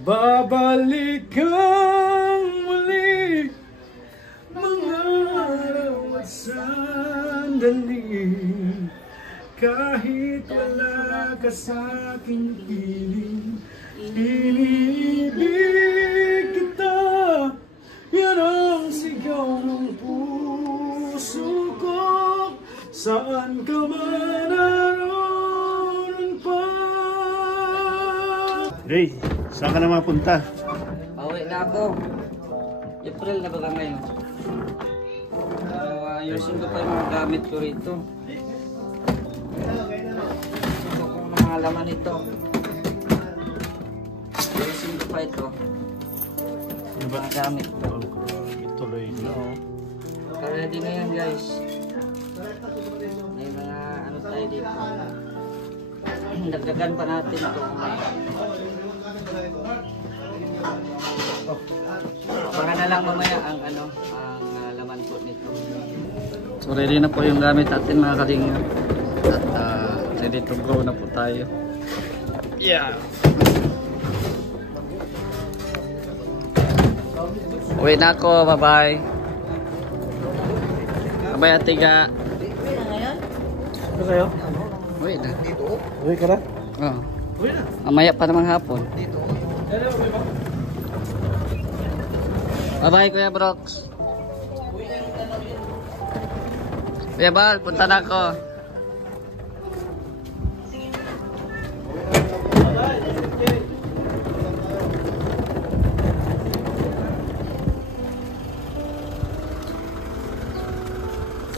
Babalik kang muli, mga araw at sandali. Kahit wala ka sa'king piling, inibig kita. Yan ang sigaw ng puso ko. Saan ka man naroon pa. Ray, saan ka na mapunta? Pauwi na ako. April na ba ngayon? Ayusin ko pa yung mga gamit ko rito. Ito kong mga laman ito. Ayusin ko pa ito. Mga gamit ko. Ituloy na. Ready na yan guys. May mga ano tayo dito. Dagdagan pa natin ito. Baka na lang mamaya ang ano, ang laman po nito. So ready na po yung gamit natin mga kalinga. At ready to go na po tayo. Yeah. Uwi na ako, bye-bye. Bye-bye Atiga. Ano kayo? Uwi na. Uwi ka na? Oo. Mamaya pa namang hapon. Bye-bye Kuya Brox. Kuya Bal, punta na ako.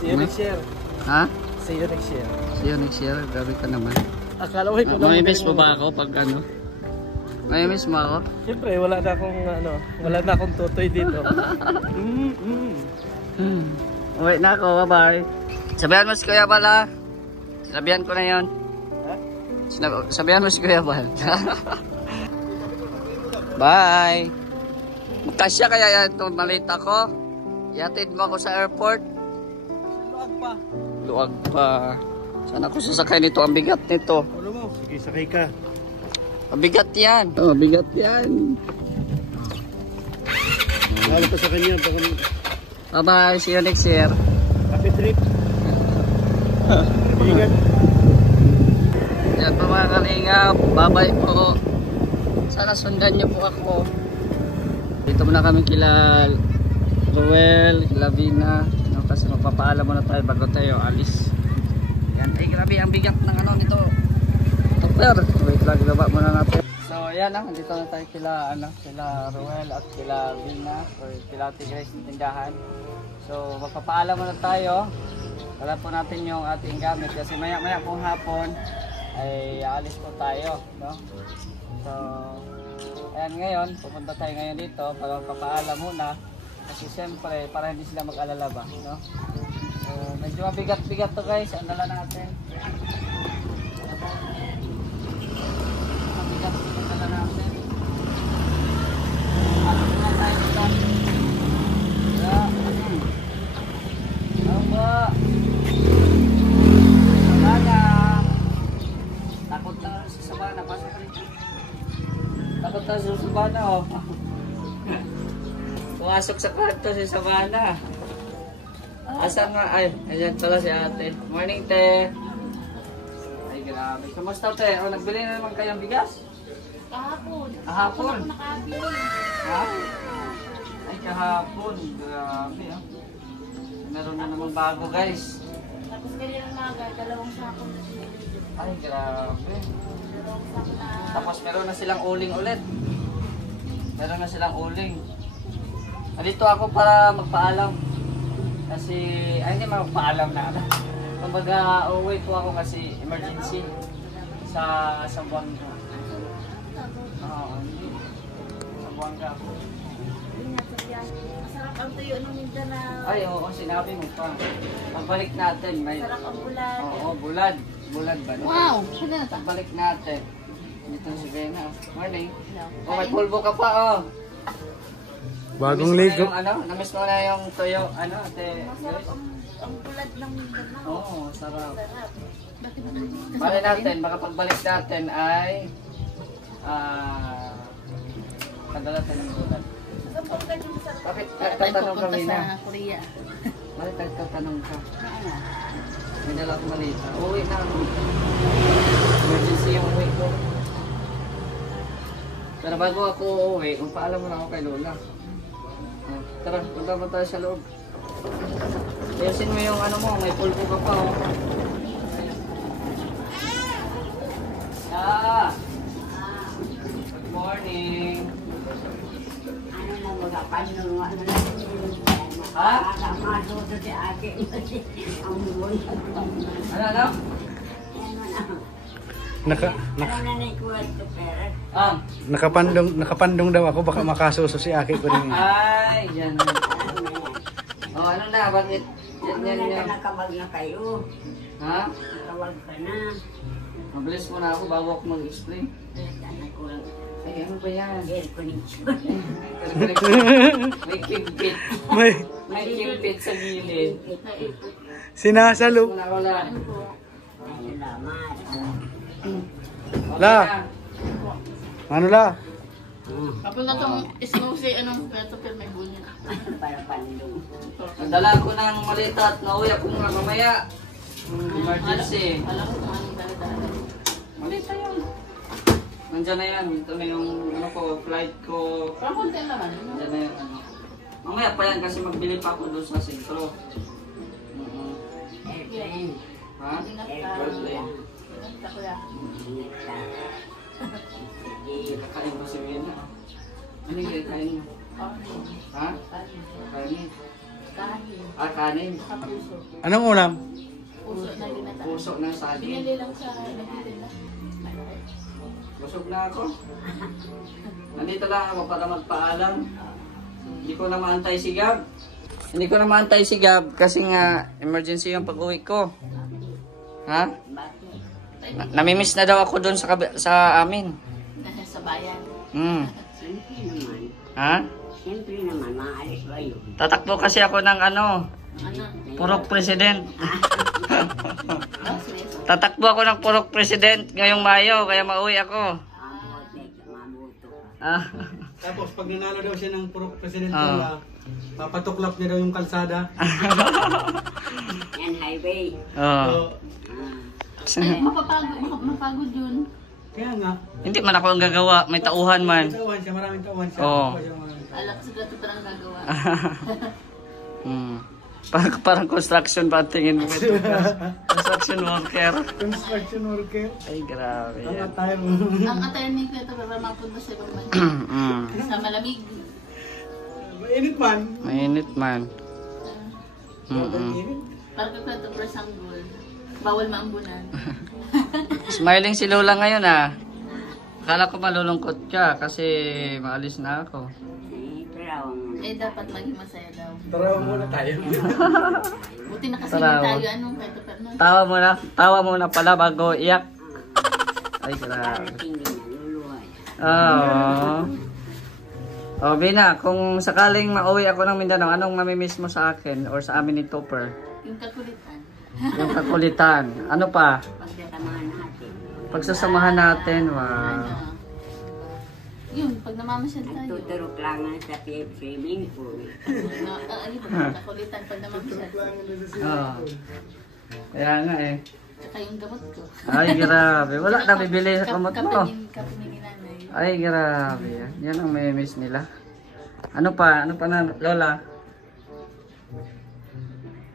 See you next year. Ha? See you next year. See you next year. Grabe ka naman. Akala ko ikaw lang. May-miss mo ba ako pag ano? May-miss mo ako? Siyempre, wala na akong tutoy dito. Uwi na ako, bye-bye. Sabihan mo si Kuya Bal ha? Sinabihan ko na yun. Ha? Sabihan mo si Kuya Bal. Bye! Magkasya kaya yan itong malita ko? Ihatid mo ako sa airport? Luwag pa. Luwag pa. Sana ako sasakay nito. Ang bigat nito. Ano mo? Sige, sakay ka. Ang bigat yan. Oh, bigat yan. Lalo pa sa kanya. Bye-bye. See you next year. Happy trip. Ingat. Yan po mga kalingap. Bye-bye po. Sana sundan niyo po ako. Dito muna kami kila Ruel, kila Vina. Kasi magpapaalam muna tayo bago tayo alis. Yan. Ay grabe ang bigat ng ano nito. Tupper. Wait lang, gaba muna natin. So yan na. Dito na tayo kila Ruel at kila Vina. Or kila Tigres ng tindahan. So magpapaalam muna tayo. Wala po natin yung ating gamit kasi maya pong hapon ay aalis po tayo, no? So ayan, ngayon pupunta tayo ngayon dito para magpapaalam muna kasi siyempre para hindi sila mag-alala ba, no? So medyo mabigat-bigat to guys, ang dala natin. Mabigat-bigat dala natin. Ano na tayo dito? Takot na sa sabana. Takot na sa sabana, oh. Pumasok sa kwarto si Sabana. Asan nga? Ay, ayan pala si ate. Morning, te. Ay, grabe. Kamusta, te? O, nagbili na naman kayong bigas? Kahapon. Kahapon? Ako nakabili. Ha? Ay, kahapon. Grabe, oh. Meron na naman bago, guys. Tapos kanina umaga, 2 sako na siya. Ay, grabe. 2 sako na. Tapos meron na silang uling ulit. Meron na silang uling. Nandito ako para magpaalam. Kasi, ay hindi magpaalam na. Kumbaga, uwi po ako kasi emergency sa Buanga. Oo, hindi. Sa Buanga ako. Masarap ang tuyo ng Mindanao. Ay, oo, sinabi mo pa. Pagbalik natin. Masarap ang bulad. Oo, bulad. Bulad ba? Wow! Sino na Pagbalik natin. Dito si Bena. Morning. No. Oh, may pulbo ka pa, oh. Bagong Namiss ligo. mo na yung, namiss mo na yung tuyo, ano, ate. Masarap ang bulad ng Mindanao. Oo, sarap. Sarap. Bali natin, baka pagbalik natin ay Padala tayo ng ulan. Saan po ka dun sa... Bakit Para tayo nagtatanong pupunta kami na? sa Korea. Bakit nagtatanong ka? Ano? May dala akong malita. Uwi na ako. Emergency yung uwi ko. Pero bago ako uuwi, magpaalam mo na ako kay Lola. Tara, punta mo tayo sa loob. Ayusin mo yung ano mo, may pulpo ka pa oh. Ah! Good morning! Ano mo mga panong ano na Ha? matuto si ate. Ang buwan. Ano? Ano na naikuha ito pera? Ah! Nakapandong daw ako, baka makasuso si Aki ko rin. Ay, yan. Oh, ano na? Bakit? Yan. Nakabag na kayo. Ha? Nakabag ka na. Mabilis mo na ako bago ako mag-explain. Anak ko lang. Ay, ano ba yan? Air connection. May kimpit. May kimpit sa gilid. Sinasalo. Wala, wala. Salamat. La. Ano la? Kapag na itong snowsay, anong peto pero may bunyan. Para pandong. Nadala ko ng malita at nauwi ako nga mamaya. Emergency. Alam ko kung anong dali-dali. Malita yun. Nandiyan na yan. Ito na yung ano ko, flight ko. Parang konti naman. Nandiyan na yung ano. Mamaya pa yan kasi magbili pa ako doon sa sentro. Airplane. Ha? Ingat ka. Airplane. Ingat ka kuya. Ingat ka. Sige. Kakain mo si Wena. Ano yung kain mo? Kanin. Ha? Kanin. Kanin. Kanin. Ah, kanin. Kapuso. Anong ulam? Puso na ginata. Puso ng saging. Binili lang sa nagtitinda. Busog na ako. Nandito lang ako para magpaalam. Hindi ko na maantay si Gab. Hindi ko na maantay si Gab kasi nga emergency yung pag-uwi ko. Ha? Namimiss na daw ako doon sa amin. Sa bayan. Siyempre naman. Ha? Siyempre naman. Maalis ba yun? Tatakbo kasi ako ng ano, Ano? purok president. Oh, seryoso. Tatakbo ako ng purok president ngayong Mayo kaya mauwi ako. Mabuto ka. Ah. Tapos pag nanalo daw siya ng presidente Ah. papatuklap niya daw yung kalsada. Yan, highway. Oh. Ay, mapapagod yun. Kaya nga, Hindi man ako ang gagawa, may tauhan man. maraming tauhan siya. Oo. Alam ko siguro ito parang gagawa. Parang construction pa ang tingin mo. Construction worker. Construction worker. Ay, grabe Ang yan. atay mo. Ang attorney ko ito para mapunta sa ibang bansa. Sa malamig. Mainit man. Mainit man. Mainit. Para ka for sanggol. Bawal maambunan. Smiling si Lola ngayon ah. Akala ko malulungkot ka kasi maalis na ako. Eh, dapat maging masaya daw. Tarawa muna tayo. Buti na kasi Tarawa. tayo. Anong kahit pa na. Tawa muna pala bago iyak. Ay, grabe. Oo. Oh, Bina, kung sakaling mauwi ako ng Mindanao, anong mamimiss mo sa akin or sa amin ni Topper? Yung kakulitan. Yung kakulitan. Ano pa? Pagkatamahan natin. Pagsasamahan natin. Wow. Ano? Yun, pag namamasyal tayo. Tuturok lang nga sa swimming pool. Ayun, kakulitan pag namamasyal. Oo. Kaya nga eh. Tsaka yung gamot ko. Ay, grabe. Wala na bibili sa kamot mo. Kapinin ni nanay. Ay, grabe. Yan ang may miss nila. Ano pa? Ano pa na, Lola?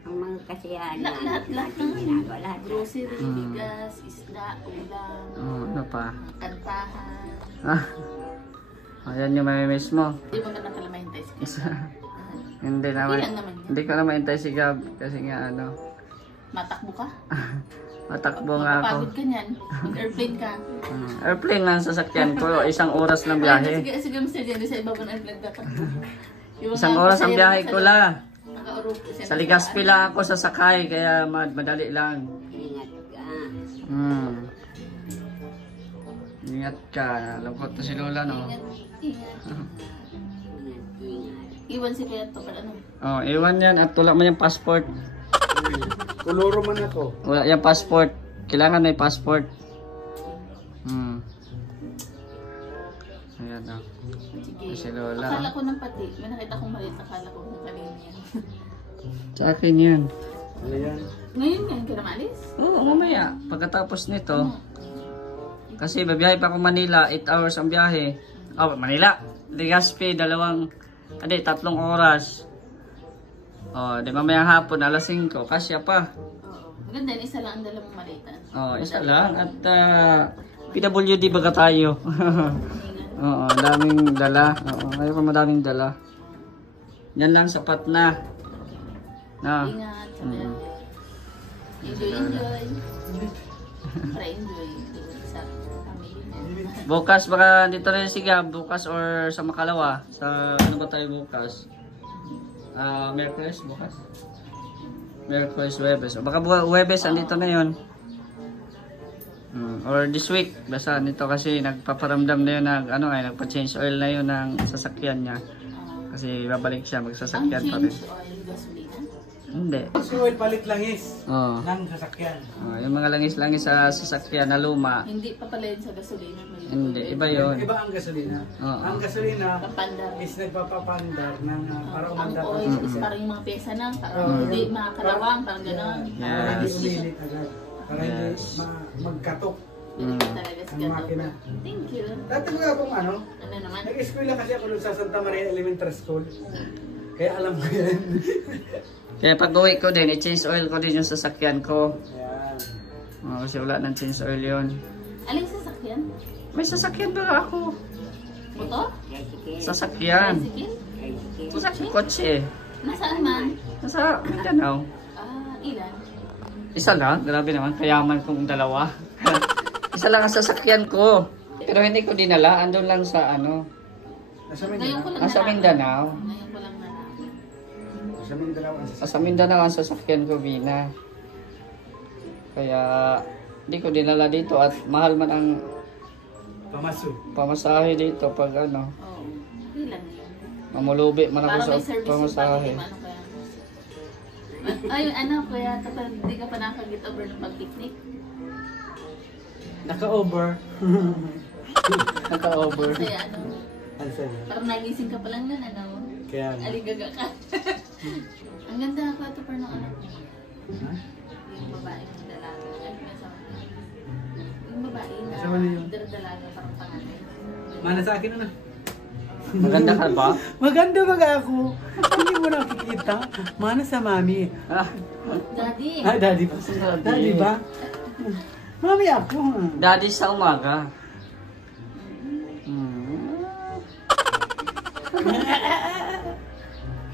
Ang mga kasiyahan Lahat ng ginagawa. Lahat. grocery, bigas, isda, ulam, Oh, ano pa? kantahan. Ah. Ayan yung may miss mo. Di ba ka nakalamahin tayo sa Hindi naman. Ilan naman yan? Hindi ko na maintay si Gab. Kasi nga ano. Matakbo ka? Matakbo nga ako. Mapapagod ka niyan. Mag-airplane ka. Airplane lang sa sasakyan ko. 1 oras lang biyahe. Sige, Mr. Jenny, sa ibaba ng airplane ka. 1 oras ang biyahe ko la. Nakaurupo siya. Sa Legazpi lang ako sasakay. Kaya madali lang. Ingat ka. Ingat ka. Lungkot na si Lola, no? Ingat. Ingat. Iwan si Kuya to ano? Oh, iwan yan at wala mo yung passport. Kuluro man ako. Wala yung passport. Kailangan may passport. Ayan, oh. Sige. Si Lola. Akala ko ng pati. May nakita kong maliit. Akala ko kung kanina yan. Sa akin yan. Ano yan? Ngayon nga, hindi ka na maalis? Oo, mamaya. Pagkatapos nito. Kasi babiyahe pa ako Manila. 8 hours ang biyahe. Oh, Manila. Legazpi, 3 oras. Oh, di mamaya hapon, alas 5. Kasya pa. Oo. Maganda, isa lang ang dala mong malita. Oh, isa lang. At PWD baga tayo. Oo, daming dala. Oo, ngayon pa madaming dala. Yan lang, sapat na. Na. Ingat. Enjoy. Para enjoy. Sa family mo. Bukas baka dito rin si Gab. Bukas or sa Makalawa. Sa ano ba tayo bukas? Merkules bukas? Merkules, Huwebes. O baka Huwebes, andito na yun. Or this week, basta nito kasi nagpaparamdam na yun, nagpa-change oil na yun ng sasakyan niya. Kasi babalik siya, magsasakyan pa rin. Change oil, gasolina? Hindi. So, palit langis Oh. ng sasakyan. Yung mga langis-langis sa sasakyan na luma. Hindi pa pala yun sa gasolina. Hindi, iba yun. Iba ang gasolina. Oo. Ang gasolina Papandar. is nagpapapandar ng para Ang umandar. oil is parang yung mga pyesa na, parang hindi makakalawang, parang gano'n. Para hindi Yes. ulilit agad. Para hindi Yes. magkatok Hindi pa talaga ang sigato. makina. Thank you. Dati mga akong Ano naman? nag-eskwela kasi ako doon sa Santa Maria Elementary School. Kaya alam ko yan. Kaya pag uwi ko din, i-change oil ko din yung sasakyan ko. Yan. Kasi wala ng change oil yun. Aling sasakyan? May sasakyan ba ako? Motor? Sasakyan. Bicycle? Sasakyan kotse. Nasaan man? Nasa Mindanao. Ilan? Isa lang, grabe naman, kayaman kong dalawa. Isa lang ang sasakyan ko. Pero hindi ko dinala, andun lang sa Nasa Ngayon ko Mindanao. lang Sa Mindanao. Ngayon ko lang nalaman. Sa Mindanao ang sasakyan. Sa Mindanao ang sasakyan ko, Bina. Kaya, hindi ko dinala dito at mahal man ang Pamaso. pamasahe dito pag Oo. Ilan yun? mamulubi man ako Para sa may service yung pamasahe. pag Ay, kuya, kapag hindi ka pa nakag-get over ng pag-picnic? Naka-over. Naka-over. Kasi Ano sa'yo? parang nagising ka pa lang nun, Kaya nga. aligaga ka. Ang ganda na plato per ng anak mo. Ha? Yung babae ng dalaga. Ano yung sa yung babae na Asawa niya yun? dalaga parang pangalan. Mana sa akin na. Maganda ka ba? Maganda ba ako? Hindi mo nakikita. Mana sa mami. Daddy! Daddy ba? Daddy ba? Mami ako. Daddy sa umaga.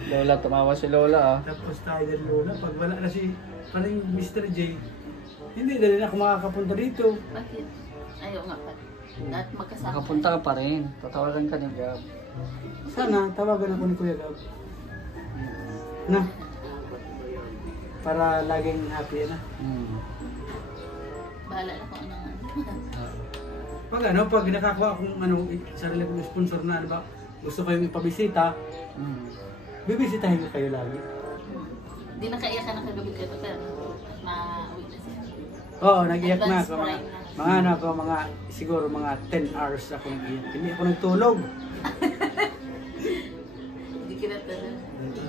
Lola, tumawa si Lola Tapos tayo din Lola, pag wala na si parang Mr. J, hindi na rin ako makakapunta dito. Bakit? Ayaw nga pa. At magkasama. Nakapunta ka pa rin. Tatawagan ka ni Gab. Sana, tawagan ako ni Kuya Gab. Na? Para laging happy na. Bahala na kung ano. Pag nakakuha akong sarili kong sponsor na, ano ba, gusto kayong ipabisita, bibisitahin ko kayo lagi. Hindi na kaiyak ka na kagabi ka ito, pero ma-uwi na siya. Oo, nag-iyak na Advance ako. prime na. Siguro mga 10 hours ako nag-iyak. Hindi ako nagtulog. Hindi kinatala.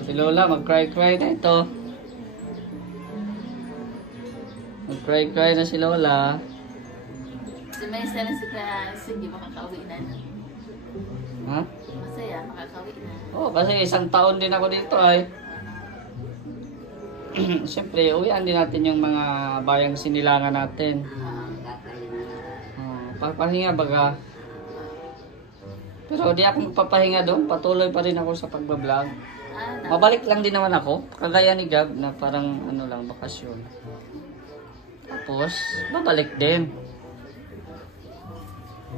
Si Lola, mag-cry-cry na ito. Mag-cry-cry na si Lola. Si Maisa na sige, makakauwi na. Ha? Masaya, makakauwi na. Oo, kasi isang taon din ako dito ay. Siyempre, uwian din natin yung mga bayang sinilangan natin. Papahinga baga. Pero di ako magpapahinga doon. Patuloy pa rin ako sa pagbablog. Mabalik lang din naman ako. Kagaya ni Gab na parang bakasyon. Tapos, babalik din.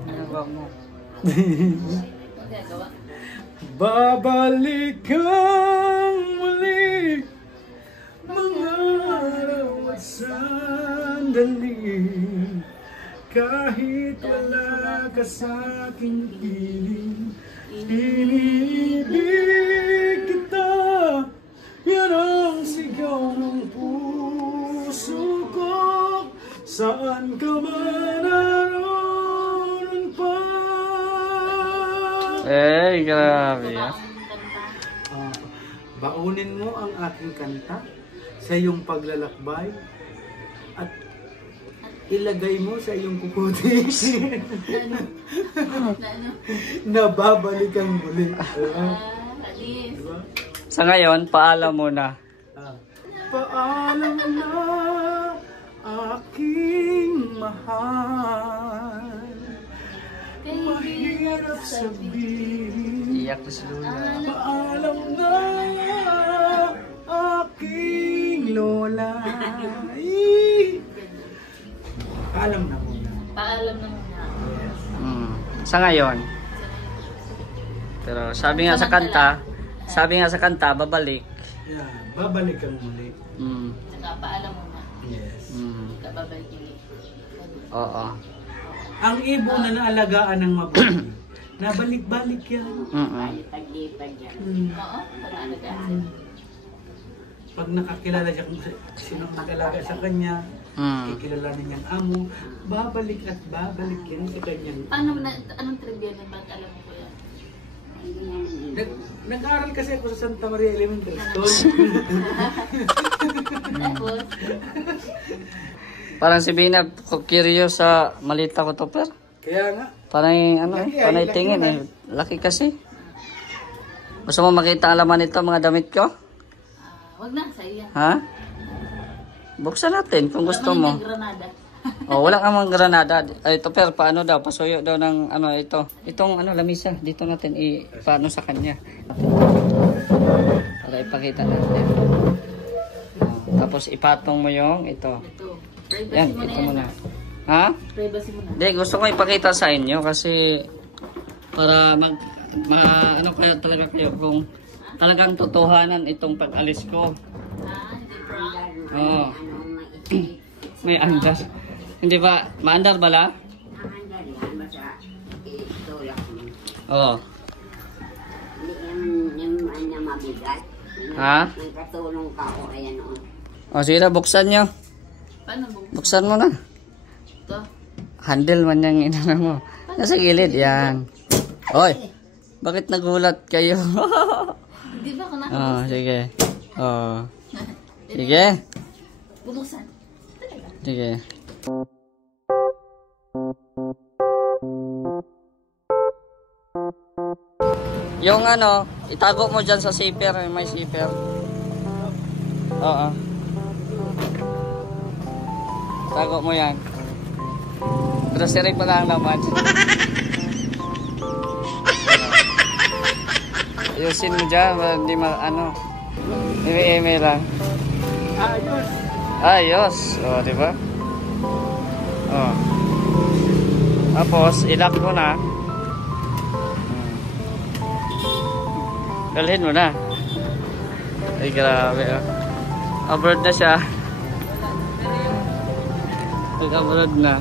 Ano ba mo? Ang gagawa. Babalik kang muli, mga araw at sandali, kahit wala ka sa aking piling, iniibig kita, yan ang sigaw ng puso ko, saan ka man naroon pa. Ay, grabe. Babaong kanta. Baunin mo ang aking kanta sa iyong paglalakbay at ilagay mo sa iyong kukuti Na ano? na babalikan muli. Alis. Diba? Sa ngayon, paalam muna. Paalam na aking mahal, mahirap sabihin. Iyak na si Lola. Paalam na aking lola. Paalam na muna. Paalam na muna. Sa ngayon. Pero sabi nga sa kanta, babalik. Yeah, babalik kang muli. Saka paalam muna. Yes. Saka babalik ulit. Oo. Ang ibon na naalagaan ng mabuti, nabalik-balik yan. Palipad-lipad yan. Oo, pag-aalagaan. Pag nakakilala siya kung sino ang nag-alaga sa kanya, kikilalanin niyang amo, babalik at babalik yan sa kanyang. Anong trivia na ba't alam mo ko yan? Nag-aaral kasi ako sa Santa Maria Elementary School. Tapos, Parang si Bina, curious sa malita ko to, per. Kaya nga. Parang panay tingin eh. Laki kasi. Gusto mo makita ang laman nito, mga damit ko? wag na, sa iya. Ha? Buksan natin kung gusto mo. Ng Granada. Oh, wala kang mga granada. Ay, ito per, paano daw? Pasuyo daw ng ano ito. Itong ano, lamisa. Dito natin paano sa kanya. Para ipakita natin. Tapos ipatong mo yung ito. Ito. Privacy Yan, mo na ito yan. muna. Ha? Privacy mo na. Hindi, gusto ko ipakita sa inyo kasi para ano kaya talaga kayo kung talagang totohanan itong pag-alis ko. Hindi prank. Oo. Maisip. May andar. Hindi ba? Maandar bala? Nakandar yan. Basta itulak mo. Oo. Hindi naman na mabigat. Ha? May katulong ka o kaya noon. O sige na, buksan nyo. Paano mo? Buksan mo na. Ito. Handle man yung inana mo. Nasa gilid, yan. Oy, bakit nagulat kayo? Hindi ba ako Oh, sige. Oh. Sige. Bubuksan. Talaga. Sige. Yung ano, itago mo dyan sa zipper, may zipper. Oo. Tago mo yan. Grocery pa lang naman. Ayusin mo dyan, hindi ano. Ime lang. Ayos. Ayos. O, diba? O. Tapos, ilak mo na. Dalhin mo na. Ay, grabe. Abroad na siya. Nag-abroad na.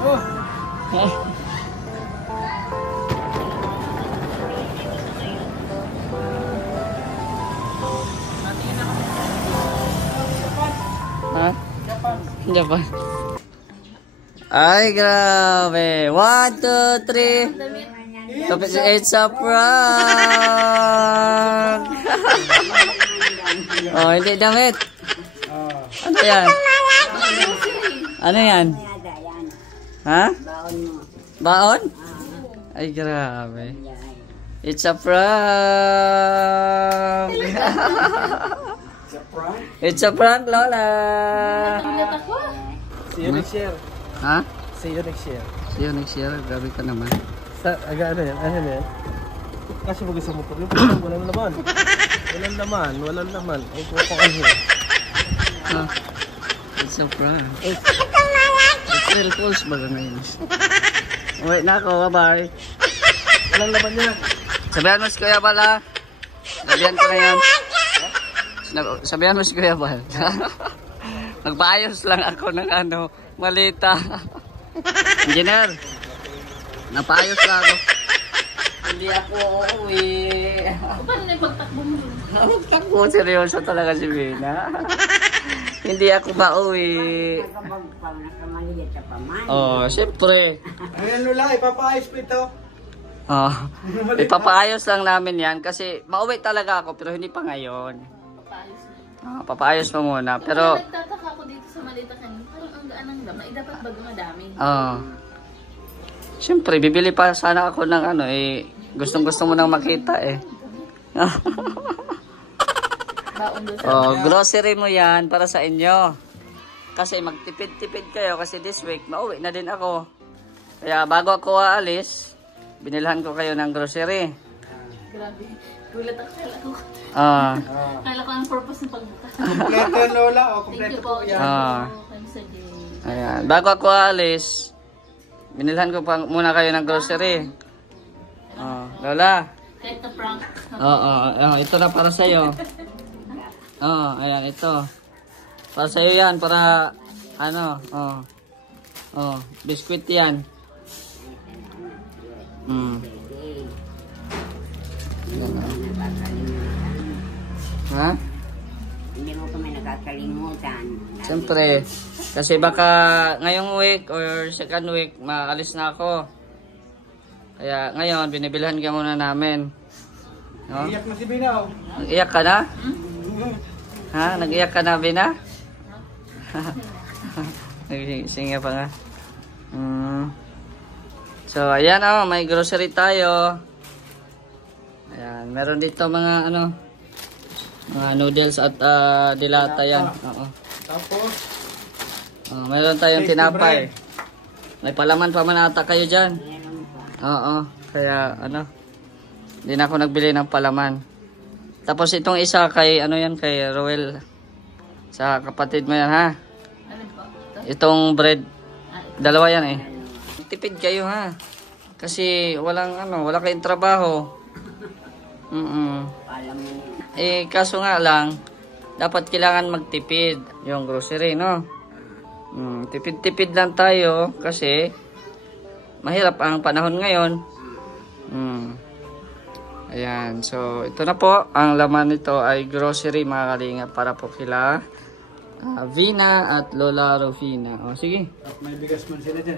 Oh. Ha? Japan. Ay, grabe. 1, 2, 3. It's a prank. Oh, hindi damit. Ano yan? Ano yan? Yada yan. Ha? Baon mo. Baon? Ay, grabe. Yan. It's a prank. Sa prank. It's a prank, Lola. Nagulat ako. See you next year. Ha? See you next year. See you next year. Grabe ka naman. Ano yan? Kasi mo gusto mo ito. Walang laman. Walang laman. Ay, kumakanhin. Ah, it's a prank. April Fools ba ngayon? Wait na ako, bye-bye. Walang laman niya. Sabihan mo si Kuya Bal, ha? Sabihan ko na yan. Sabihan mo si Kuya Bal. Magpaayos lang ako ng ano, malita. Engineer, napaayos lang ako. Hindi ako uuwi. Paano na yung pagtakbo mo yun? Magtakbo, seryoso talaga si Bina. Hindi ako mauwi. Nakamaliit sa paman. Oh, siyempre. Ayan Lola, ipapaayos ko ito. Oh, ipapaayos lang namin yan kasi mauwi talaga ako pero hindi pa ngayon. Papaayos na. Papaayos mo muna. Pero, Nagtataka ako dito sa malita kanina. Parang ang gaan ng laman. Dapat bago madami. siyempre, bibili pa sana ako ng ano eh. Gustong-gusto mo nang makita eh. Baon doon sa Grocery mo yan para sa inyo. Kasi magtipid-tipid kayo kasi this week mauwi na din ako. Kaya bago ako aalis, binilhan ko kayo ng grocery. Grabe. Gulat ako. Kala ko ang purpose ng pagbuka. Kompleto yan, Lola. O, Thank kompleto you po po. yan. Thank you, Jay. Ayan. Bago ako aalis, binilhan ko pa muna kayo ng grocery. Lola. Kahit na prank. Ito na para sa'yo. Ayan, ito. Para sa'yo yan, para, biskuit yan. Ha? Hindi mo kami nakakalimutan. Siyempre, kasi baka ngayong week or second week, maalis na ako. Kaya ngayon, binibilhan ka muna namin. No? Iyak na si Binaw. Nag-iyak ka na? Ha? Nag-iyak ka na, Bina? Nagsinga pa nga. So, ayan may grocery tayo. Ayan, meron dito mga mga noodles at dilata yan. Tapos, Meron tayong tinapay. May palaman pa man ata kayo dyan. Kaya hindi na ako nagbili ng palaman. Tapos itong isa kay kay Roel. Sa kapatid mo yan ha. Ano po? Itong bread. Dalawa yan eh. Tipid kayo ha. Kasi wala kayong trabaho. Kaso nga lang, dapat kailangan magtipid yung grocery, no? Tipid-tipid lang tayo kasi mahirap ang panahon ngayon. Ayan, so ito na po. Ang laman nito ay grocery mga kalingap para po kila Vina at Lola Rufina. Sige. may bigas man sila dyan.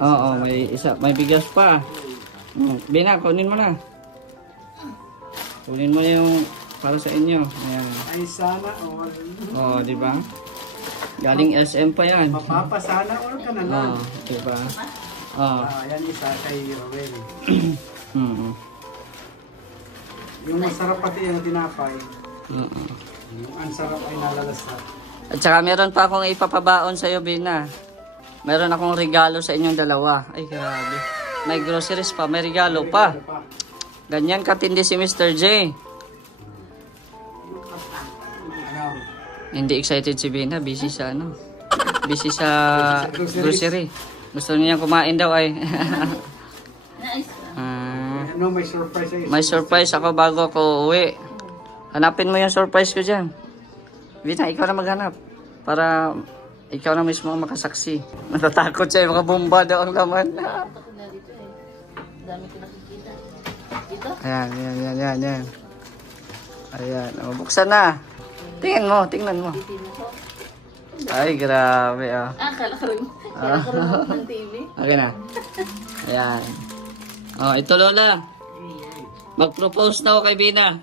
May bigas pa. Vina, kunin mo na. Kunin mo yung para sa inyo. Ayan. Ay, sana. Di ba? Galing SM pa yan. Mapapasana all ka na lang. Di ba? Yan isa kay Roel. Yung masarap pati yung tinapay. Yung ang sarap ay nalalasap. At saka meron pa akong ipapabaon sa iyo, Bina. Meron akong regalo sa inyong dalawa. Ay, grabe. May groceries pa, may regalo pa. Ganyan katindi si Mr. J. Hindi excited si Bina, busy sa busy sa grocery. Gusto niya kumain daw ay. Nice. May surprise ay. May surprise ako bago ako uwi. Hanapin mo yung surprise ko dyan. Bina, ikaw na maghanap. Para ikaw na mismo ang makasaksi. Natatakot siya, mga bomba daw ang laman. Ako na dito eh. Dami ko nakikita. Dito? Ayan. Ayan, buksan na. Tingnan mo. Ay, grabe Kala ko rin. Kala ko rin ng TV. Okay na. Ayan. Ito Lola. Mag-propose na ako kay Bina.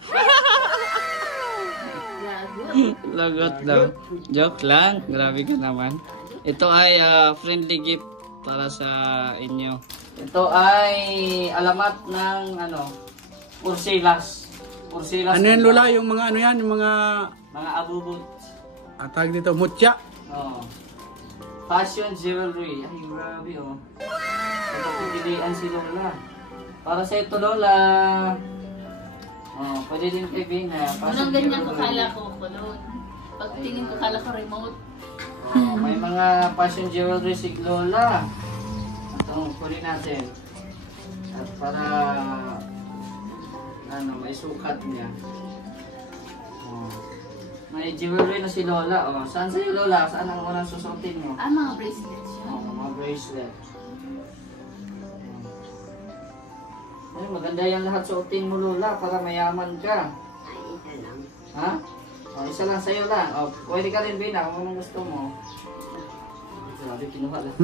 Lagot daw. Joke lang. Grabe ka naman. Ito ay friendly gift para sa inyo. Ito ay alamat ng Ursilas. Ano yan, Lola? Yung mga yung mga abubot. Tag dito, mutya. Fashion jewelry. Ay, grabe Pagpipilian si Lola. Para sa ito, Lola. Pwede din kay Bina. Anong ganyan ko kala ko kulon. Pagtingin ko kala ko remote. May mga fashion jewelry si Lola. Itong kunin natin. At para may sukat niya. May jewelry na si Lola. Saan sa'yo, Lola? Saan ang unang susutin mo? Mga bracelets yun. Mga bracelet. Ay, maganda yan lahat suotin mo, Lola, para mayaman ka. Ay, isa lang. Ha? Isa lang sa'yo lang. Pwede ka rin, Bina, kung anong gusto mo. Grabe, kinuha lang.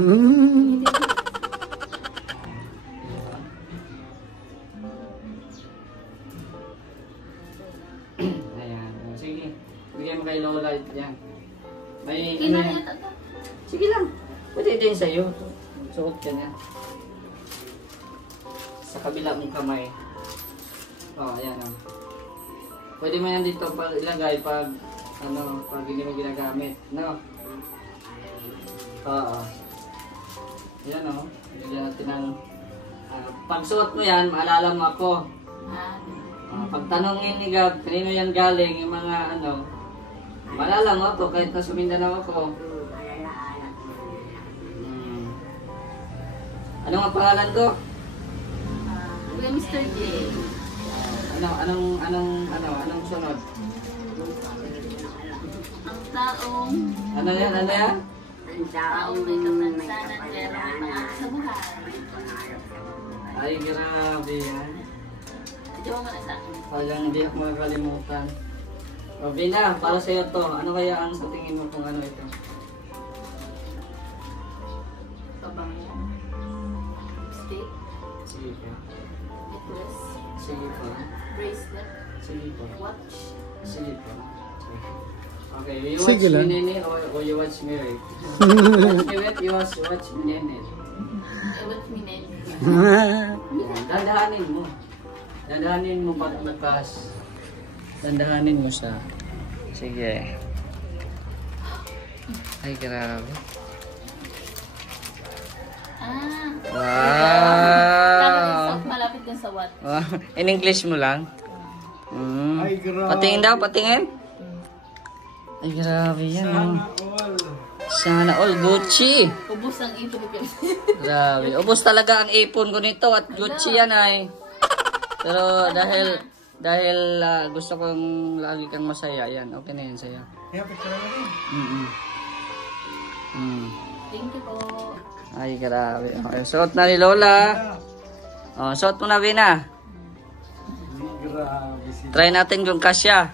mo kay Lola yan. May ano Kailan yan. yata ito? Sige lang. Pwede din sa'yo. Suot ka niya. Sa kabila mong kamay. Oh, ayan oh. Pwede mo yan dito pag ilagay pag ano, pag hindi mo ginagamit. No? Oo. Ayan oh. Bigyan natin ng pag suot mo yan, maalala mo ako. Pag tanongin ni Gab, kanino yan galing, yung mga ano, maalala mo ako kahit nasa Mindanao ako. Ano nga pangalan ko? Kuya Mr. J. Anong sunod? Ang taong Ano yan? taong may kapansanan pero may pangarap sa buhay. Ay, grabe yan. Diyan mo na sa akin. Walang hindi ako makakalimutan. O, Vina, para sa'yo to. Ano kaya ang sa tingin mo kung ano ito? Pabango. Stick. Sige po. Necklace. Sige po. Bracelet. Sige po. Watch. Sige po. Okay, you Sige watch lang. me nene or you watch me right? Watch me wet, you watch me nene. Watch me name. Dandahanin mo. Dandahanin mo pagbukas. Dandahanin mo siya. Sige. Ay, grabe. Wow! Malapit din sa what? In English mo lang? Ay, grabe. Patingin daw, patingin. Ay, grabe yan. Sana all. Sana all Gucci. Ubus ang ipon ko. Grabe. Ubus talaga ang ipon ko nito at Gucci yan ay. Pero dahil gusto kong lagi kang masaya, yan. Okay na yan sa'yo. Kaya picture natin. Thank you po. Ay, grabe. Okay, suot na ni Lola. Oh, suot mo na, Vina. Grabe si... Try natin kung kasya.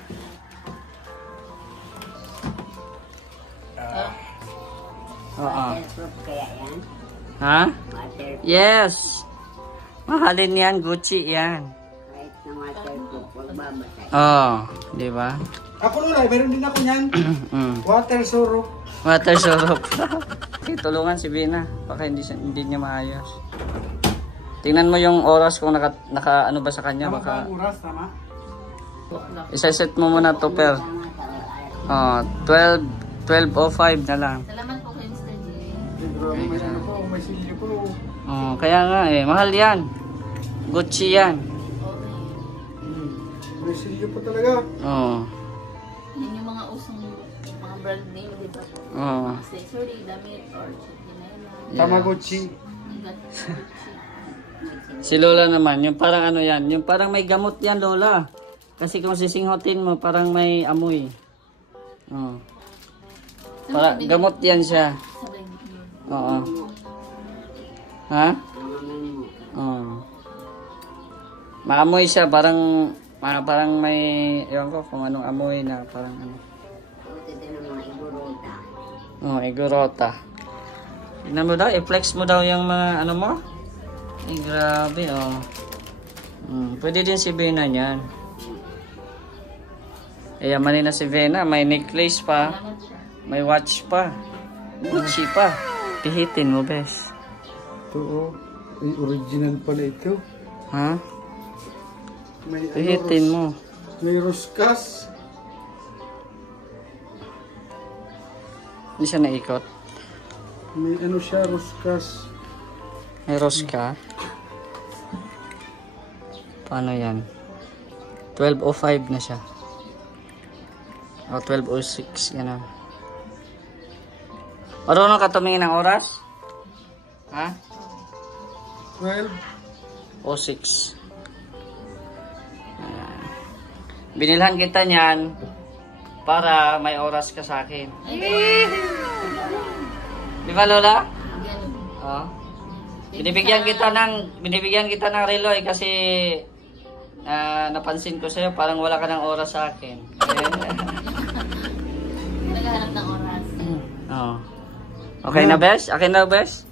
Oo. Waterproof kaya yan? Ha? Waterproof. Yes. Mahalin yan, Gucci yan. Kahit na waterproof, huwag babatay. Oh, di ba? Ako Lola, meron din ako niyan. Water syrup. Water syrup. Okay, tulungan si Vina. Baka hindi niya maayos. Tingnan mo yung oras kung naka ano ba sa kanya. Tama ba Baka ang oras? Tama? isa-set mo muna to per. 12:05 na lang. Salamat po kay Mr. J. Grabe, may ano po, may silyo po. Oh, kaya nga eh, mahal yan. Gucci yan. Okay. May silyo po talaga. Oh. Yan yung mga usong mga brand name, di ba po? Oh. Accessory, damit, or chikinela. Tamagotchi. Si Lola naman, yung parang ano yan, yung parang may gamot yan, Lola. Kasi kung sisinghotin mo, parang may amoy. Oh. Para gamot yan siya. Oo. Ha? Oo. Maamoy siya, parang may, ewan ko kung anong amoy na, parang ano. Ito ng mga igurota. Oh, igorota. Tignan mo daw, i-flex mo daw yung mga ano mo. Ay, grabe, oh. Pwede din si Vena niyan. Yamanin na si Vena, may necklace pa, may watch pa, Gucci pa. Pihitin mo, bes. Ito oh. Ay, original pala ito. Ha? May Pihitin mo. May roskas. Hindi siya naikot. May ano siya, roskas. May rose ka. Paano yan? 12:05 na siya. O, 12:06. Yan o. Marunong ka tumingin ng oras? Ha? 12. 06. Ayan. Binilhan kita niyan para may oras ka sa akin. Di ba, Lola? Oh. Binibigyan kita ng reloy kasi napansin ko sa'yo parang wala ka ng oras sa akin. Naghahanap ng oras. Oh. Okay na, Bes? Akin na, Bes?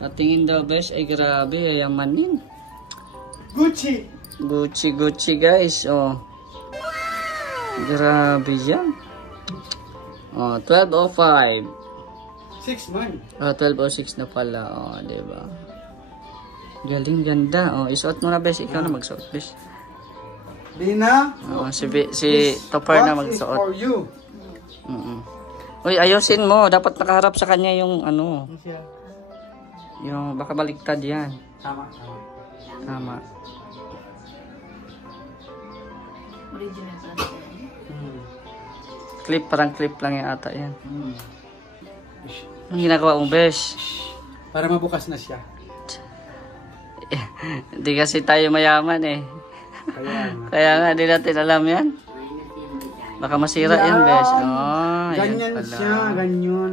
Natingin daw, Bes. Ay, grabe. Ayamanin. Gucci. Gucci, guys. Oh. Grabe yan. Oh, 12:05. 6 man. Oh, 12:06 na pala. Oh, diba? Galing, ganda. Oh, isuot mo na, bes. Ikaw na magsuot, bes. Bina, Oh, si Topper na box is magsuot. for you. Uy, ayusin mo. Dapat nakaharap sa kanya yung ano. Ano siya? Yung baka baliktad yan. Tama. Tama. Original pala. Clip, parang clip lang yung ata yan. Ang ginagawa mong bes? Para mabukas na siya. Hindi kasi tayo mayaman eh. Kaya nga, di natin alam yan. Baka masira yan, bes. Oh, Ganyan pala. siya, ganyan.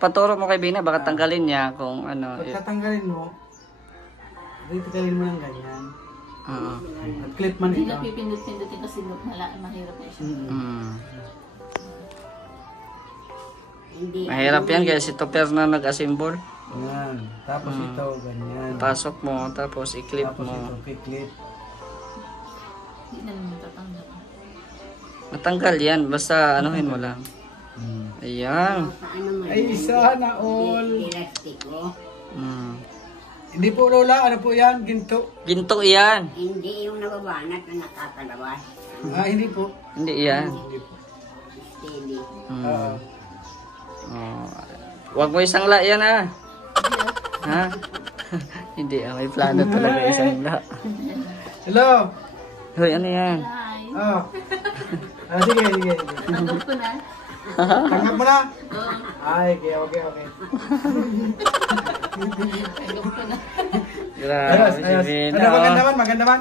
Paturo mo kay Bina, baka tanggalin niya kung ano. Pag tatanggalin mo, tanggalin mo ng ganyan. Oo. At clip man Hindi ito. na pipindot-pindutin kasi mahirap na siya. Mahirap yan kaya si Topper na nag-assemble. Yan. Tapos ito, ganyan. Pasok mo, tapos i-clip Tapos mo. ito, clip. Hindi na naman tatanggal. Matanggal yan, basta anuhin mo lang. Ayan. Ay, isa na all. Elastiko. Hindi po Lola, ano po yan? Ginto. Ginto iyan. Hindi yung nababanat na nakakalabas. Hindi po. Hindi iyan. Hindi po. Steady. Oh. Huwag mo isang la yan ah. Ha? Hindi ah, may plano talaga isang la. Hello. Hoy, ano yan? Hi! Oh. Sige. Tanggap ko na. Tanggap mo na. Oo, Ay, okay. tanggap ko na. Grabe si Bina. Ano, maganda man.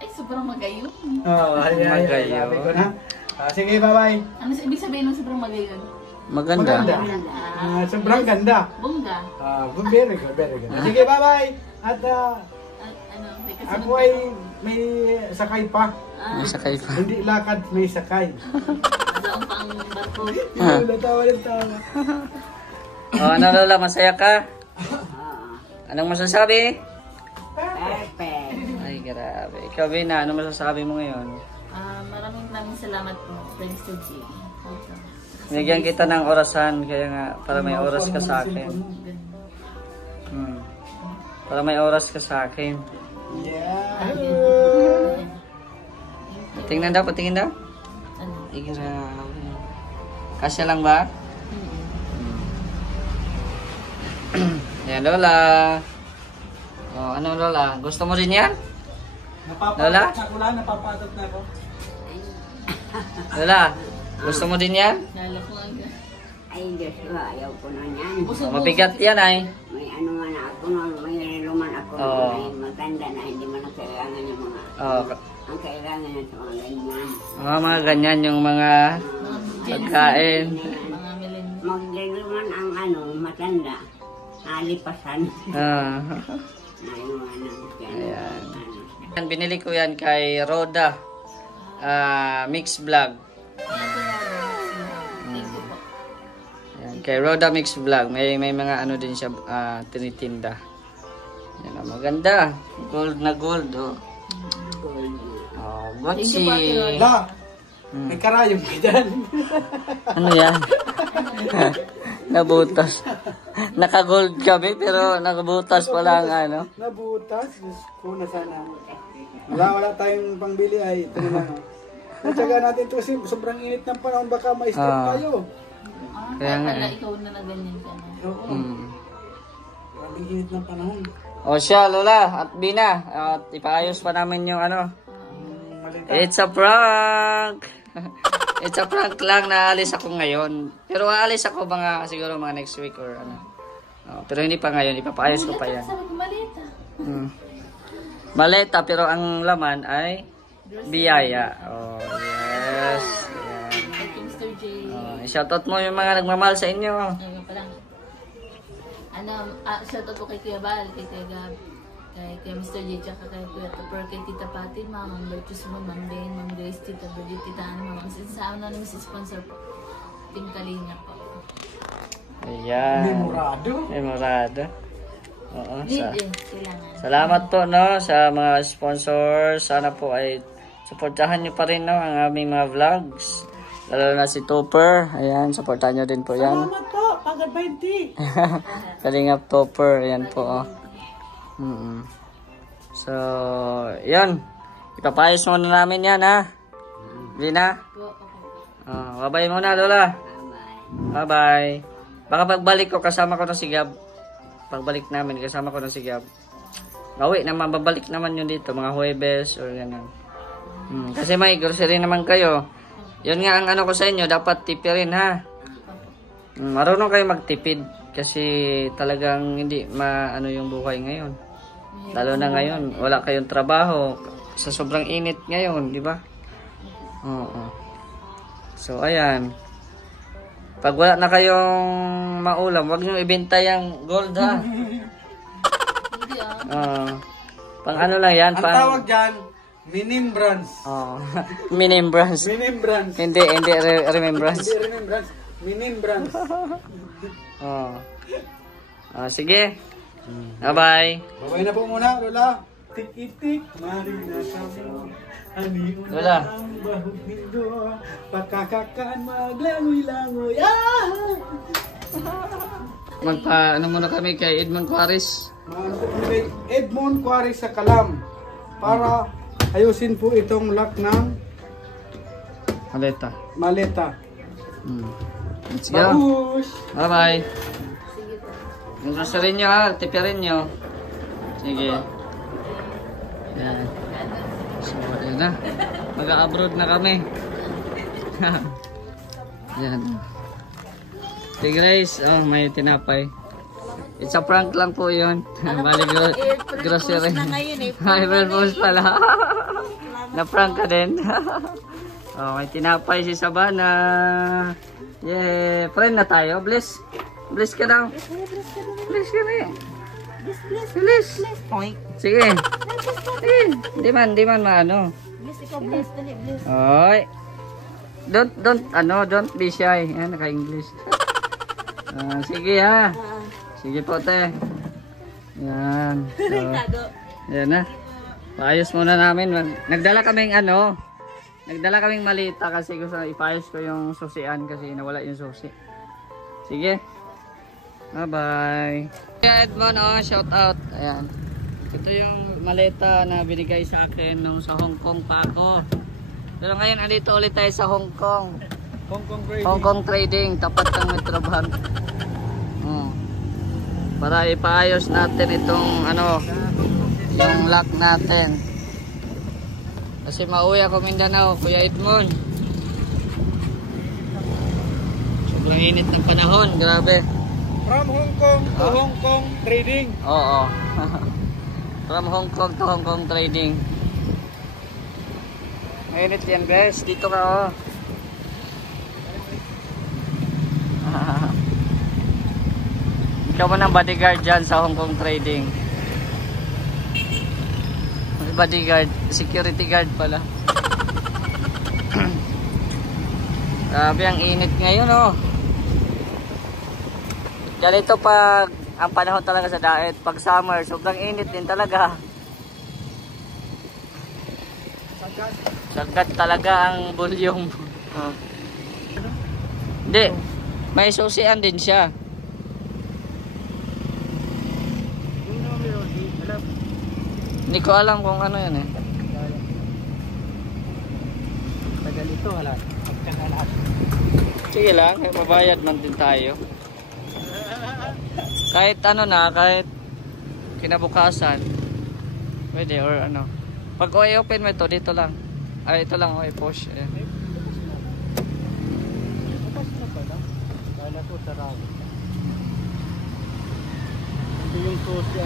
Ay, sobrang magayon. Magayo. Sabi ko na. Sige, bye-bye. Ano ibig sabihin ng sobrang magayon? Maganda. Sobrang ganda. Bongga. Very good. Sige, bye-bye. At At ano, may kasunod ako ay may sakay pa. May sakay pa. Hindi lakad, may sakay. Daon pa ang barko. Natawa. Oh, ano Lola, masaya ka? Anong masasabi? Perfect. Ay, grabe. Ikaw, Bina, ano masasabi mo ngayon? Maraming salamat po. Thanks to G. Binigyan kita ng orasan, kaya nga, para may oras ka sa akin. Para may oras ka sa akin. Yeah. Tingnan daw, patingin daw. Ano? Ay, grabe. Kasya lang ba? Yan, Lola. Oh, ano, Lola? Gusto mo rin yan? Lola? Napapatot na ako. Lola, gusto mo din yan? Lala ko nga. Ay, Diyos ko, ayaw ko na yan. Oh, mabigat yan ay. May ano man ako noon, may luman ako noon, ay matanda na, hindi man ang kailangan yung mga, Oh, ang kailangan na sa mga ganyan. mga ganyan yung mga pagkain. Mga millennials. Magdiluman ang ano, matanda, alipasan. Ah. Na yung ano, Ayan. Yan, binili ko yan kay Roda Mix Vlog. Thank you po. Yan, kay Roda Mix Vlog. May mga ano din siya tinitinda. Yan, maganda. Gold na gold. Oh. Oh, Gucci. La, may karayom ka dyan. Ano yan? Nabutas. Naka-gold kami pero nakabutas pa lang ano. Nabutas. Diyos ko na sana. Wala tayong pangbili ay ito na lang. Natsaga natin ito kasi sobrang init ng panahon, baka ma-strip tayo. Kaya nga Kaya eh. ikaw na ganyan ka na. Oo. Maraming init ng panahon. O siya, Lola at Bina. At ipaayos pa namin yung ano. Malita. It's a prank! It's a prank lang na alis ako ngayon. Pero aalis ako siguro mga next week or ano. Pero hindi pa ngayon, ipapaayos ko pa yan. Sabi ko, malita. Maleta pero ang laman ay biyaya. Oh, yes. Ayan. Thank you, Mr. J. Shoutout mo yung mga nagmamahal sa inyo. Ayun pa lang. Shoutout po kay Kuya Bal, kay Kuya Gab, kay Mr. J, tsaka kay Kuya Topper, kay Tita Pati, Ma'am Bertus mo, Ma'am Ben, Ma'am Grace, Tita Bridget, Tita Ana, Ma'am sa anonymous sponsor po. Team Kalinga po. Ayan. Memorado. Memorado. Oo. Kailangan. Salamat po no sa mga sponsors. Sana po ay suportahan nyo pa rin no ang aming mga vlogs. Lalo na si Topper. Ayan, supportan nyo din po yan. Salamat po, pagod 20. Kalingap Topper. Ayan po. Oh. So, yan. Ipapayos muna namin yan, ha? Lina? Bye-bye muna, Lola. Bye-bye. Baka pagbalik ko, kasama ko na si Gab. Pagbalik namin, kasama ko na si Gab. Bawi naman, babalik naman yun dito. Mga Huwebes or gano'n. Kasi may grocery naman kayo. Yun nga ang ano ko sa inyo, dapat tipirin, ha? Marunong kayo magtipid. Kasi talagang hindi maano yung buhay ngayon. Lalo na ngayon, wala kayong trabaho. Sa sobrang init ngayon, di ba? Oo. So, ayan. Pag wala na kayong maulam, huwag nyo ibenta yung gold, ha? Pang ano lang yan? Ang tawag dyan, minimbrance. Minimbrance. Minimbrance. Hindi remembrance. Hindi remembrance, minimbrance. Sige. Bye-bye. Babay na po muna, Lola. Tik-itik, marina kamo. Haniun Lola. ang bahog nindo. Pakakakaan maglangoy-langoy. Ano muna kami kay Edmond Juarez. Edmond Juarez sa Kalam. Para ayusin po itong lock ng maleta. Let's go. Babush! Bye-bye. Yung grocery nyo, ha? Tipirin nyo. Sige. Yan. So, yun na. Mag-abroad na kami. Yan. Hey guys, may tinapay. It's a prank lang po yun. Bali grocery. April Fools pala. Na-prank ka din. May tinapay si Sabana. Yeah, friend na tayo. Bless. Bless ka daw. Bless ka na eh. Bless. Sige. Di man maano. Oy. Don't be shy. Yan, naka-English. Sige ha. Sige po te. Yan. So, yan na. Paayos muna namin. Nagdala kaming malita kasi gusto ipayos ko yung susian kasi nawala yung susi. Sige. Bye-bye. Edmond, shout out. Ayan. Ito yung maleta na binigay sa akin nung sa Hong Kong pa ako. Pero ngayon, andito ulit tayo sa Hong Kong. Hong Kong Trading, tapat ng Metrobank. Para ipaayos natin itong yung lock natin. Kasi mauwi ako Mindanao, Kuya Edmond. Sobrang init ng panahon, grabe. From Hong Kong to Hong Kong Trading. Oo. From Hong Kong to Hong Kong Trading. Mainit yan guys, dito ka Ikaw mo ng bodyguard dyan sa Hong Kong Trading. Bodyguard, security guard pala. Grabe ang init ngayon Ganito pag ang panahon talaga sa daet, pag summer, sobrang init din talaga. Sagad talaga ang volume. Hindi, may susian din siya. Hindi ko alam kung ano yan Tagal ito, wala. Sige lang, may mabayad man din tayo. Kahit kahit kinabukasan. Pwede or Pag i-open mo ito, dito lang. Ay, ito lang i-push. Ayan. Kala ko sarado. Ito yung susi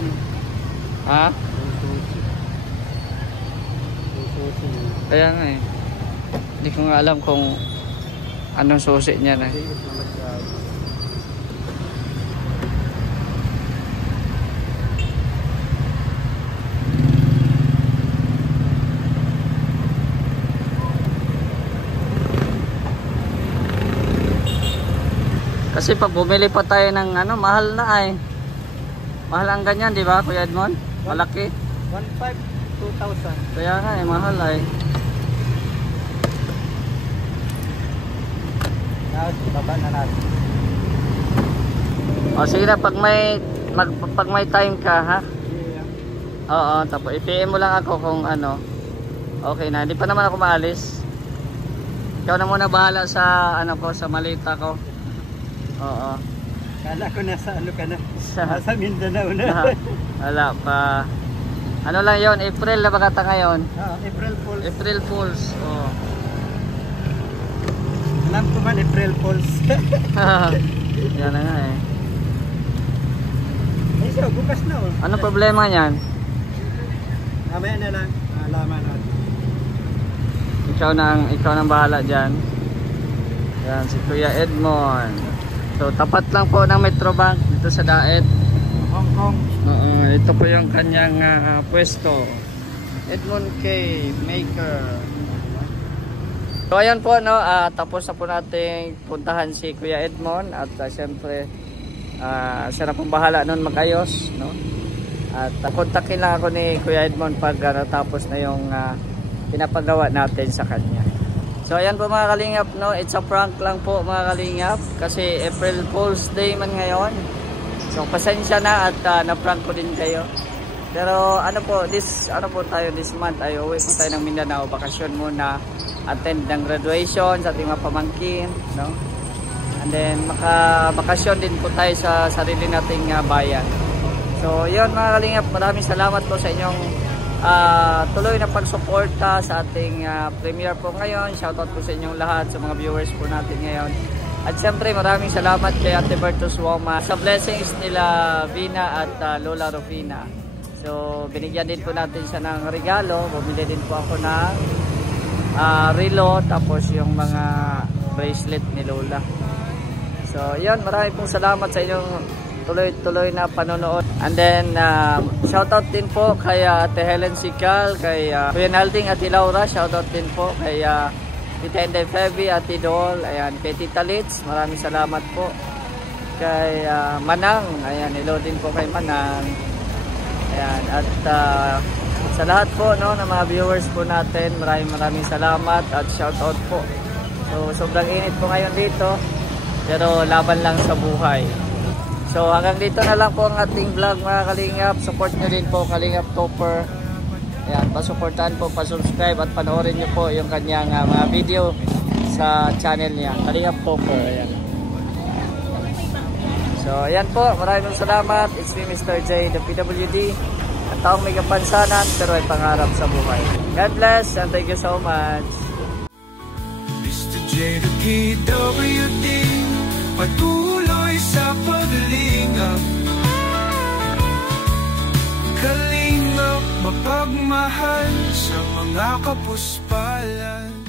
Ha? Yung susi. Kaya nga Hindi ko nga alam kung anong susi niya na. Kasi pag bumili pa tayo ng mahal na mahal ang ganyan, di ba Kuya Edmond? Malaki. 1,500, 2,000. Kaya nga mahal Baba na natin. O sige na, pag may time ka, ha? Oo, tapos i-PM mo lang ako kung ano. Okay na, hindi pa naman ako maalis. Ikaw na muna bahala sa ano ko, sa malita ko. Oo. Kala ko nasa ano ka na. Sa Mindanao na. Wala pa. Ano lang yon, April na ba kata ngayon? April Fools. April Fools. Oh. Alam ko man April Fools. Yan na nga eh. So, bukas na oh. Ano problema niyan? Mamaya na lang. Alaman natin. Ikaw nang bahala diyan. Yan si Kuya Edmond. So tapat lang po ng Metrobank dito sa Daet, Hong Kong. Ito po yung kanyang pwesto. Edmond K. Maker. So ayan po no, tapos na po nating puntahan si Kuya Edmond at siyempre siya na pong bahala nun mag-ayos, no? At kontakin lang ako ni Kuya Edmond pag natapos na yung pinapagawa natin sa kanya. So ayan po mga kalingap, no? It's a prank lang po mga kalingap kasi April Fool's Day man ngayon. So pasensya na at na-prank ko din kayo. Pero ano po, this month ay uwi po tayo ng Mindanao, bakasyon muna, attend ng graduation sa ating mga pamangkin, no? And then makabakasyon din po tayo sa sarili nating bayan. So yun mga kalingap, maraming salamat po sa inyong tuloy na pagsuporta sa ating premiere po ngayon. Shoutout po sa inyong lahat, sa mga viewers po natin ngayon. At siyempre maraming salamat kay Ate Bertus Woma sa blessings nila Vina at Lola Rufina. So binigyan din po natin siya ng regalo. Bumili din po ako ng relo, tapos yung mga bracelet ni Lola. So yan, maraming pong salamat sa inyong tuloy-tuloy na panonood. And then shoutout din po kay Ate Helen Sical, kay Kuya Nalding at Laura. Shoutout din po kay Tita Inday Feby, Ate Dol, ayan, kay Tita Litz, maraming salamat po. Kay Manang, ayan, hello din po kay Manang. Ayan, at sa lahat po no, ng mga viewers po natin, maraming salamat at shoutout po. So sobrang init po ngayon dito, pero laban lang sa buhay. So hanggang dito na lang po ang ating vlog mga kalingap. Support nyo din po Kalingap Topper. Ayan, pasuportahan po, pasubscribe at panoorin nyo po yung kanyang mga video sa channel niya, Kalingap Topper. Ayan. So ayan po, maraming salamat. It's me Mr. J, the PWD. Ang taong may kapansanan pero ay pangarap sa buhay. God bless and thank you so much. Mr. J, the PWD, patuloy sa paglingap. Kalingap, mapagmahal sa mga kapuspalan.